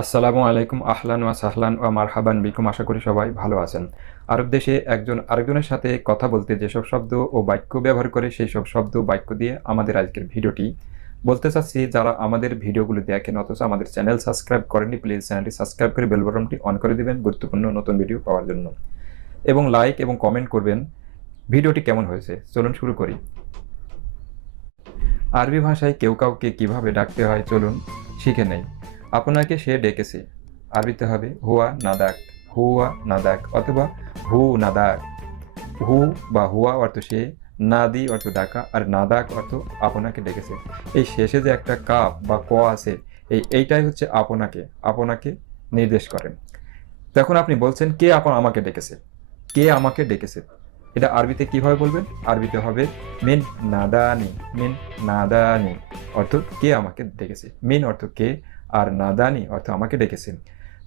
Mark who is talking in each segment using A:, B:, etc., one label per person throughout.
A: আসসালামু আলাইকুম, আহলান ওয়া সাহলান ওয়া মারহাবান বিকুম। আশা করি সবাই ভালো আছেন। আরব দেশে একজন আরেকজনের সাথে কথা বলতে যেসব শব্দ ও বাক্য ব্যবহার করে সেই সব শব্দ বাক্য দিয়ে আমাদের আজকের ভিডিওটি বলতে চাচ্ছি, যারা আমাদের ভিডিওগুলো দেখেন অথচ আমাদের চ্যানেল সাবস্ক্রাইব করেনি প্লিজ চ্যানেলটি সাবস্ক্রাইব করে বেল অন করে দেবেন গুরুত্বপূর্ণ নতুন ভিডিও পাওয়ার জন্য। এবং লাইক এবং কমেন্ট করবেন, ভিডিওটি কেমন হয়েছে? চলুন শুরু করি। আরবি ভাষায় কেউ কাউকে কীভাবে ডাকতে হয়, চলুন শিখে নেই। আপনাকে সে ডেকেছে। আরবিতে হবে, হুয়া নাদাক হুয়া নাদাক অথবা হু নাদাক হু বা হুয়া অর্থ সে নাদি অর্থ ডাকা, আর নাদাক অর্থ আপনাকে ডেকেছে। এই শেষে যে একটা কাপ বা ক আছে, এই এইটাই হচ্ছে আপনাকে আপনাকে নির্দেশ করেন তখন আপনি বলছেন, কে আপন আমাকে ডেকেছে? কে আমাকে ডেকেছে? এটা আরবিতে কীভাবে বলবেন? আরবিতে হবে, মিন নাদানি মিন নাদানি অর্থ কে আমাকে ডেকেছে? মিন অর্থ কে আর না দানি অর্থ আমাকে ডেকেছে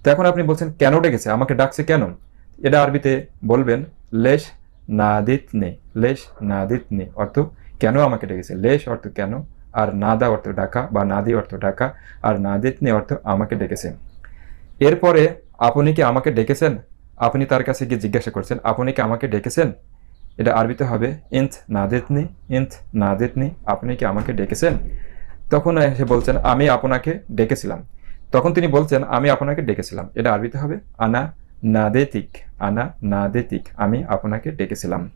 A: তো এখন আপনি বলছেন, কেন ডেকেছে? আমাকে ডাকছে কেন? এটা আরবিতে বলবেন, লেশ নাদিত নে, লেশ নাদিত নে। অর্থ, কেন আমাকে ডেকেছে? লেশ অর্থ, কেন? আর নাদা অর্থ, ডাকা, বা নাদি অর্থ, ডাকা, আর নাদিত নে অর্থ, আমাকে ডেকেছে। এরপরে, আপনি কি আমাকে ডেকেছেন? আপনি তার কাছে গিয়ে জিজ্ঞাসা করছেন, আপনি কি আমাকে ডেকেছেন? এটা আরবিতে হবে, ইন্থ না নাদেতনি ইন্থ নাদেতনি আপনি কি আমাকে ডেকেছেন? তখন এসে বলছেন, আমি আপনাকে ডেকেছিলাম। তখন তিনি বলছেন, আমি আপনাকে ডেকেছিলাম। এটা আরবিতে হবে, আনা নাদেতিক। আনা নাদেতিক, আমি আপনাকে ডেকেছিলাম।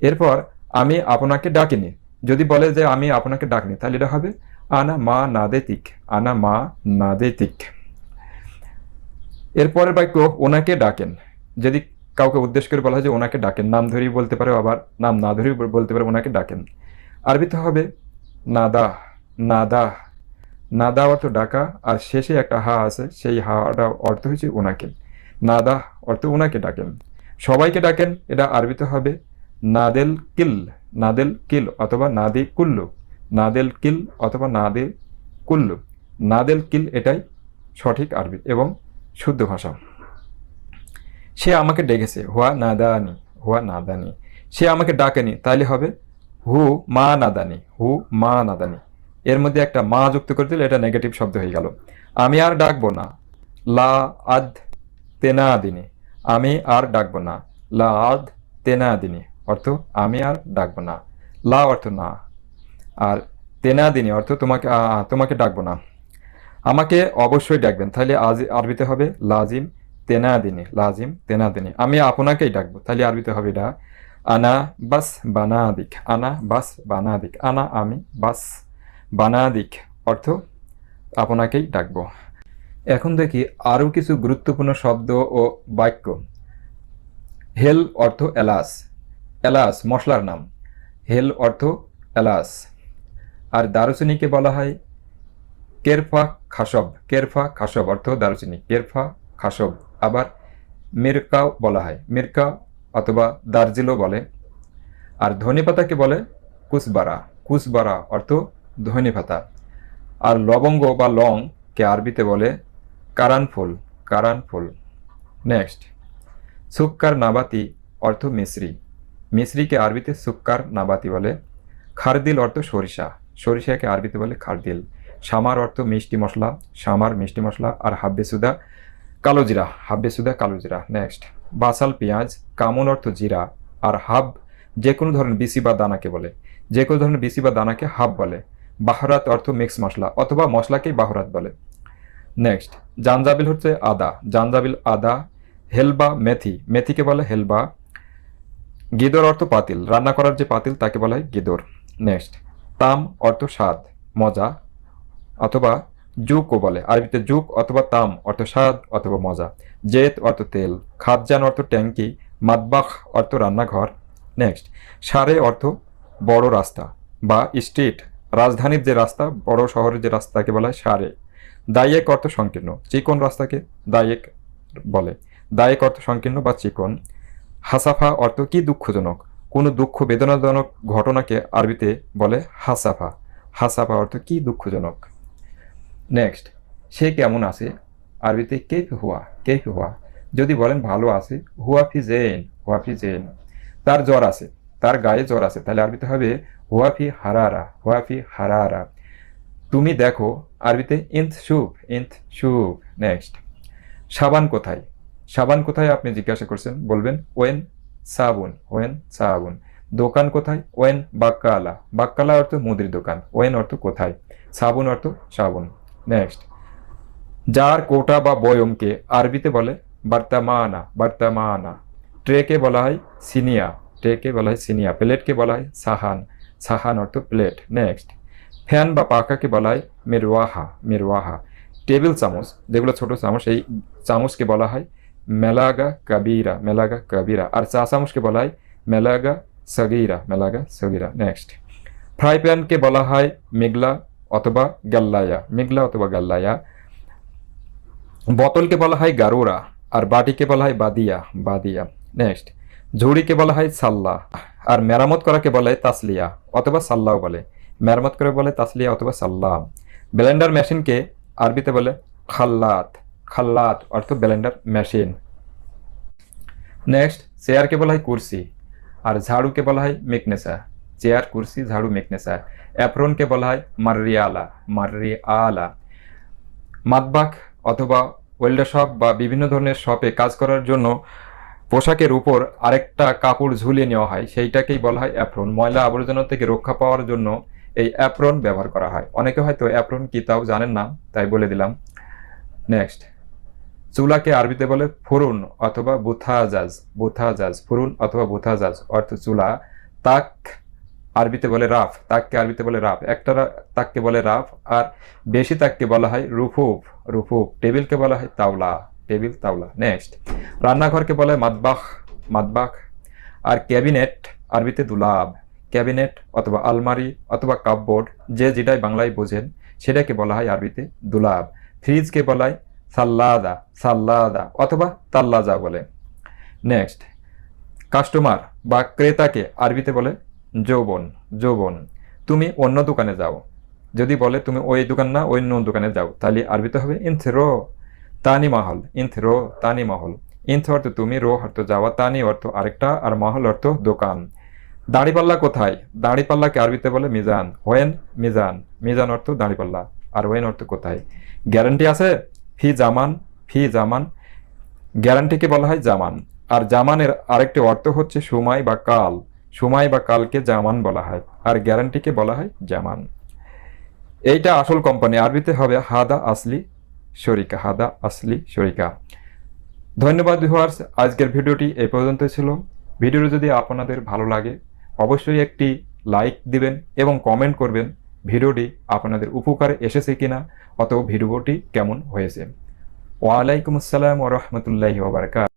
A: এরপর, আমি আপনাকে ডাকিনি। যদি বলে যে, আমি আপনাকে ডাকিনি, তাহলে এটা হবে, আনা মা নাদেতিক। আনা মা নাদেতিক। এরপরের বাক্য, ওনাকে ডাকেন। যদি কাউকে উদ্দেশ্য করে বলা হয় যে, ওনাকে ডাকেন। নাম ধরেই বলতে পারে আবার, নাম না ধরেই বলতে পারে, ওনাকে ডাকেন। আরবিতে হবে নাদা নাদা। নাদা অর্থ ডাকা, আর শেষে একটা হা আছে, সেই হাটা অর্থ হচ্ছে ওনাকে নাদা অর্থ ওনাকে ডাকেন। সবাইকে ডাকেন, এটা আরবিতে হবে নাদেল কিল নাদেল কিল অথবা নাদে কুল্লু, নাদেল কিল অথবা নাদে কুল্লু। নাদেল কিল এটাই সঠিক আরবি এবং শুদ্ধ ভাষা। সে আমাকে ডেকেছে, হুয়া নাদানি হুয়া নাদানি। সে আমাকে ডাকেনি, তাইলে হবে হু মা নাদানি, হু মা নাদানি। এর মধ্যে একটা মা যুক্ত করে দিলে, এটা নেগেটিভ শব্দ হয়ে গেল। আমি আর ডাকবো না। লা আদ তেনা দিনে আমি আর ডাকবো না। লা আদ তেনা দিনে অর্থ, আমি আর ডাকবো না। লা অর্থ না। আর তেনা দিনে অর্থ, তোমাকে তোমাকে ডাকবো না। আমাকে অবশ্যই ডাকবেন। তাহলে আজ আরবিতে হবে লাজিম তেনা দিনে লাজিম তেনা দিনে আমি আপনাকেই ডাকবো। তাহলে আরবিতে হবে এটা, আনা বাস বানা বানাদিক আনা বাস বানাদিক আনা আমি বাস বানাদিক অর্থ আপনাকেই ডাকব। এখন দেখি আরও কিছু গুরুত্বপূর্ণ শব্দ ও বাক্য। হেল অর্থ এলাস এলাস মশলার নাম। হেল অর্থ এলাস আর দারুচিনিকে বলা হয় কেরফা খাসব। কেরফা খাসব অর্থ দারুচিনি। কেরফা খাসব। আবার মিরকাও বলা হয়। মিরকা অথবা দার্জিলও বলে। আর ধনে পাতাকে বলে কুসবারা। কুসবারা অর্থ ধনে পাতা। আর লবঙ্গ বা লং কে আরবিতে বলে কারান ফুল কারান ফুল। নেক্সট, সুক্কার নাবাতি অর্থ মিশ্রি। মিশ্রিকে আরবিতে সুক্কার নাবাতি বলে। খারদিল অর্থ সরিষা। সরিষাকে আরবিতে বলে খারদিল। সামার অর্থ মিষ্টি মশলা, সামার মিষ্টি মশলা আর হাব্বে সুদা, কালো জিরা, হাব্বে সুদা, কালো জিরা। নেক্সট, বাসাল পেঁয়াজ কামন অর্থ জিরা। আর হাব, যে কোনো ধরনের বিসি বা দানাকে বলে। যে কোনো ধরনের বিসি বা দানাকে হাব বলে। বাহরাত অর্থ মিক্স মশলা অথবা মশলাকেই বাহরাত বলে। নেক্সট জানজাবিল হচ্ছে আদা। জানজাবিল আদা, হেলবা, মেথি। মেথিকে বলে হেলবা। গিদর অর্থ পাতিল। রান্না করার যে পাতিল তাকে বলা হয় গিদর। নেক্সট তাম অর্থ স্বাদ, মজা অথবা জুকও বলে। আরবিতে জুক অথবা তাম অর্থ স্বাদ অথবা মজা। জেত অর্থ তেল। খাদজান অর্থ ট্যাঙ্কি মাদবাখ অর্থ রান্নাঘর। নেক্সট সারে অর্থ বড় রাস্তা বা স্ট্রিট। রাজধানীর যে রাস্তা, বড় শহরের যে রাস্তাকে বলা হয় সারে। দায়েক অর্থ সংকীর্ণ। চিকন রাস্তাকে দায়েক বলে। দায়েক অর্থ সংকীর্ণ বা চিকন। হাসাফা অর্থ কি দুঃখজনক? কোনো দুঃখ বেদনাজনক ঘটনাকে আরবিতে বলে হাসাফা। হাসাফা অর্থ কি দুঃখজনক? নেক্সট, সে কেমন আছে? আরবিতে কেফ হুয়া কেফ হুয়া। যদি বলেন ভালো আছে হুয়াফি জেন হুয়াফি জেন তার জ্বর আছে, তার গায়ে জ্বর আছে। তাহলে আরবিতে হবে হুয়াফি হারারা হুয়াফি হারারা তুমি দেখো, আরবিতে ইন্থ শুভ ইন্থ শুভ নেক্সট সাবান কোথায়? সাবান কোথায় আপনি জিজ্ঞাসা করছেন? বলবেন, ওয়েন সাবুন ওয়েন সাবুন। দোকান কোথায়? ওয়েন বাক্কালা। বাক্কালা অর্থ মুদির দোকান, ওয়েন অর্থ কোথায়? সাবুন অর্থ সাবুন নেক্সট যার কোটা বা বয়মকে আরবিতে বলে বার্তামানা বার্তামানা। ট্রেকে বলা হয় সিনিয়া, ট্রেকে বলা হয় সিনিয়া। প্লেটকে বলা হয় সাহান। সাহান অর্থ প্লেট নেক্সট ফ্যান বা পাখাকে বলা হয় মিরওয়াহা মিরওয়াহা। টেবিল চামচ, যেগুলো ছোট চামচ, এই চামচকে বলা হয় মেলাগা কাবিরা মেলাগা কাবিরা। আর চা চামচকে বলা হয় মেলাগা সগিরা মেলাগা সগিরা। নেক্সট ফ্রাই প্যানকে বলা হয় মেঘলা অথবা গাল্লায়া, মেঘলা অথবা গাল্লায়া। বোতলকে বলা হয় গারোরা, আর বাটিকে বলা হয় বাদিয়া বাদিয়া। নেক্সট ঝুড়িকে বলা হয় সাল্লা আর মেরামত করাকে বলে তাসলিয়া অথবা সাল্লাও বলে। মেরামত করে বলে তাসলিয়া অথবা সাল্লাহ ব্লেন্ডার মেশিনকে আরবিতে বলে খাল্লাত। খাল্লাত অর্থ ব্লেন্ডার মেশিন। নেক্সট, চেয়ারকে বলা হয় কুরসি। আর ঝাড়ুকে বলা হয় মেকনেসা। চেয়ার, কুরসি, ঝাড়ু, মেকনেসা। অ্যাপ্রনকে বলা হয় মারিয়ালা মারিয়ালা মাতবাক অথবা ওয়েল্ডার শপ বা বিভিন্ন ধরনের শপে কাজ করার জন্য পোশাকের উপর আরেকটা কাপড় ঝুলিয়ে নেওয়া হয়, সেইটাকেই বলা হয় অ্যাপ্রন ময়লা আবর্জনা থেকে রক্ষা পাওয়ার জন্য এই অ্যাপ্রন ব্যবহার করা হয়। অনেকে হয়তো অ্যাপ্রন কি তাও জানেন না, তাই বলে দিলাম। নেক্সট চুলাকে আরবিতে বলে ফুরুন অথবা বুথাজাজ বুথাজাজ ফুরুন অথবা বুথাজাজ, অর্থ চুলা। তাক আরবিতে বলে রাফ, তাককে আরবিতে বলে রাফ। একটা তাককে বলে রাফ, আর বেশি তাককে বলা হয় রুফুফ রুফুফ। টেবিলকে বলা হয় তাওলা। টেবিল, তাওলা। নেক্সট রান্নাঘরকে বলা মাতবাখ মাতবাখ আর ক্যাবিনেট, আরবিতে দুলাব। ক্যাবিনেট অথবা আলমারি অথবা কাপবোর্ড, যে যেটাই বাংলায় বোঝেন, সেটাকে বলা হয় আরবিতে দুলাব। ফ্রিজকে বলা হয় সাল্লাদা সাল্লাদা অথবা তাল্লাজা বলে। নেক্সট কাস্টমার বা ক্রেতাকে আরবিতে বলে যৌবন যৌবন। তুমি অন্য দোকানে যাও। যদি বলে তুমি ওই দোকান না, অন্য দোকানে যাও, তাহলে আরবিতে হবে ইনথ্রো তানি মহল ইনথ্রো তানি মহল ইনথ অর্থ তুমি, রো অর্থ যাওয়া তানি অর্থ আরেকটা, আর মহল অর্থ দোকান। দাড়িপাল্লা কোথায়? দাড়িপাল্লাকে আরবিতে বলে? মিজান। হোয়েন মিজান। মিজান অর্থ দাড়িপাল্লা। আর ওয়েন অর্থ কোথায়? গ্যারান্টি আছে? ফি জামান। ফি জামান। গ্যারান্টিকে বলা হয়? জামান। আর জামানের আরেকটি অর্থ হচ্ছে সময় বা কাল। সময় বা কালকে জামান বলা হয়। আর গ্যারান্টিকে বলা হয়? জামান। এইটা আসল কোম্পানি আরবিতে হবে হাদা আসলি। শরিকা হাদা, আসলি শরিকা। ধন্যবাদ ভিউয়ার্স, আজকের ভিডিওটি এই পর্যন্ত ছিল। ভিডিওটি যদি আপনাদের ভালো লাগে, অবশ্যই একটি লাইক দিবেন এবং কমেন্ট করবেন, ভিডিওটি আপনাদের উপকারে এসেছে কিনা অথবা ভিডিওটি কেমন হয়েছে। ওয়ালাইকুম আসসালাম ওরহমতুল্লাহি ওবরাকাত